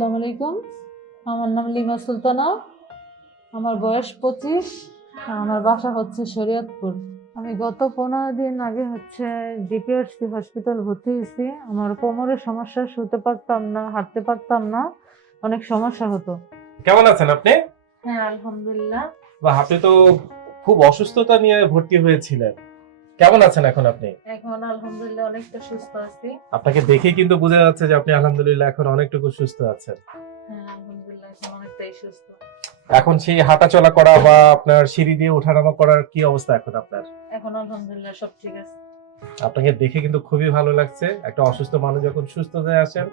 আসসালামু আলাইকুম। আমার নাম লিমা সুলতানা। আমার বয়স পঁচিশ। আমার বাসা হচ্ছে শরীয়তপুর। আমি গত পনেরো দিন আগে হচ্ছে ডিপিআরসি হসপিটাল ভর্তি হয়েছি। আমার কোমরের সমস্যা শুতে পারতাম না হাঁটতে পারতাম না। অনেক সমস্যা হতো। কেমন আছেন আপনি? হ্যাঁ আলহামদুলিল্লাহ। বা আপনি তো খুব অসুস্থতা নিয়ে ভর্তি হয়েছিলেন। কেমন আছেন এখন আপনি? এখন আলহামদুলিল্লাহ অনেকটা সুস্থ আছি। আপনাকে দেখে কিন্তু বোঝা যাচ্ছে যে আপনি আলহামদুলিল্লাহ এখন অনেকটুকু সুস্থ আছেন। হ্যাঁ আলহামদুলিল্লাহ এখন অনেকটাই সুস্থ। এখন সেই হাঁটা চলা করা বা আপনার সিঁড়ি দিয়ে ওঠানামা করার কি অবস্থা এখন আপনার? এখন আলহামদুলিল্লাহ সব ঠিক আছে। আপনাকে দেখে কিন্তু খুবই ভালো লাগছে। একটা অসুস্থ মানুষ যখন সুস্থ হয়ে আসেন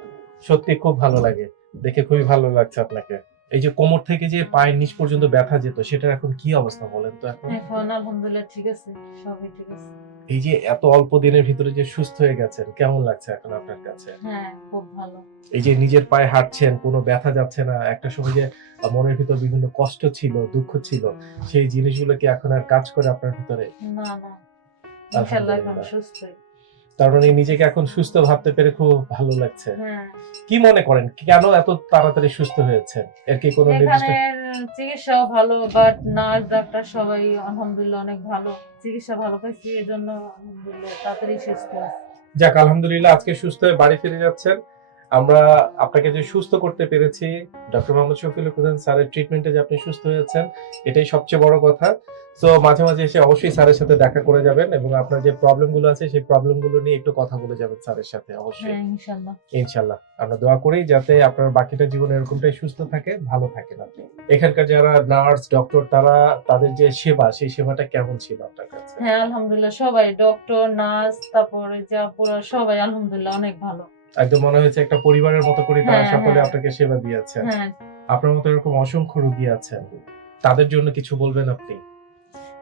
সত্যি খুব ভালো লাগে। দেখে খুবই ভালো লাগছে আপনাকে। এই যে কোমর থেকে যে পায়ের নিচ পর্যন্ত ব্যথা যেত সেটার এখন কি অবস্থা বলেন তো এখন? এখন আলহামদুলিল্লাহ ঠিক আছে সবই ঠিক আছে। এই যে এত অল্প দিনের ভিতরে যে সুস্থ হয়ে গেছেন কেমন লাগছে এখন আপনার কাছে? হ্যাঁ খুব ভালো। এই যে নিজের পায়ে হাঁটছেন কোনো ব্যথা যাচ্ছে না একটা সময় যে মনের ভিতর বিভিন্ন কষ্ট ছিল দুঃখ ছিল সেই জিনিসগুলো কি এখন আর কাজ করে আপনার ভিতরে? না না। ইনশাল্লাহ এখন আলহামদুলিল্লাহ। সুস্থই তার মানে নিজেকে এখন সুস্থ ভাবতে পেরে খুব ভালো লাগছে। হ্যাঁ। কি মনে করেন কেন এত তাড়াতাড়ি সুস্থ হয়েছে এর কি কোনো নির্দিষ্ট চিকিৎসাও ভালো বাট নার্স ডাক্তার সবাই আলহামদুলিল্লাহ অনেক ভালো। চিকিৎসা ভালো পাইছি এই জন্য আলহামদুলিল্লাহ তাড়াতাড়ি সুস্থ যাক আলহামদুলিল্লাহ আজকে সুস্থ হয়ে বাড়ি ফিরে যাচ্ছেন। আমরা আপনাকে যে সুস্থ করতে পেরেছি ডক্টর মোহাম্মদ শফিউল হুসেন স্যারের ট্রিটমেন্টে যে আপনি সুস্থ হয়েছেন এটাই সবচেয়ে বড় কথা। তো মাঝে মাঝে এসে অবশ্যই স্যারের সাথে দেখা করে যাবেন এবং আপনার যে প্রবলেমগুলো আছে সেই প্রবলেমগুলো নিয়ে একটু কথা বলে যাবেন স্যারের সাথে অবশ্যই। হ্যাঁ ইনশাল্লাহ ইনশাল্লাহ আমরা দোয়া করি যাতে আপনার বাকিটা জীবন এরকমটাই সুস্থ থাকে ভালো থাকেন আপনি এখানকার যারা নার্স ডক্টর তারা তাদের যে সেবা সেই সেবাটা কেমন ছিল আপনার কাছে? হ্যাঁ আলহামদুলিল্লাহ সবাই ডক্টর নার্স তারপরে যা পুরো সবাই আলহামদুলিল্লাহ অনেক ভালো। একদম মনে হয়েছে একটা পরিবারের মতো করে তারা হ্যাঁ, সকলে হ্যাঁ। আপনাকে সেবা দিয়েছে হ্যাঁ। আপনার মতো এরকম অসংখ্য রোগী আছেন। তাদের জন্য কিছু বলবেন আপনি?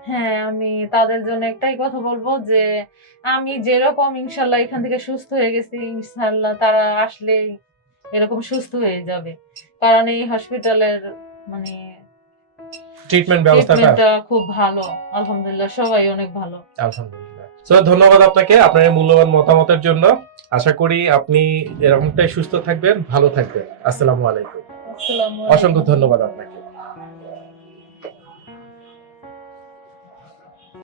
হ্যাঁ আমি তাদের জন্য একটাই কথা বলব যে আমি যেরকম ইনশাল্লাহ এখান থেকে সুস্থ হয়ে গেছি ইনশাল্লাহ তারা আসলে এরকম সুস্থ হয়ে যাবে। কারণ এই হসপিটালের মানে ট্রিটমেন্ট ব্যবস্থাটা খুব ভালো আলহামদুলিল্লাহ সবাই অনেক ভালো। আলহামদুলিল্লাহ। সো ধন্যবাদ আপনাকে আপনার মূল্যবান মতামতের জন্য। আশা করি আপনি এরকমটাই সুস্থ থাকবেন ভালো থাকবেন। আসসালামু আলাইকুম। অসংখ্য ধন্যবাদ আপনাকে।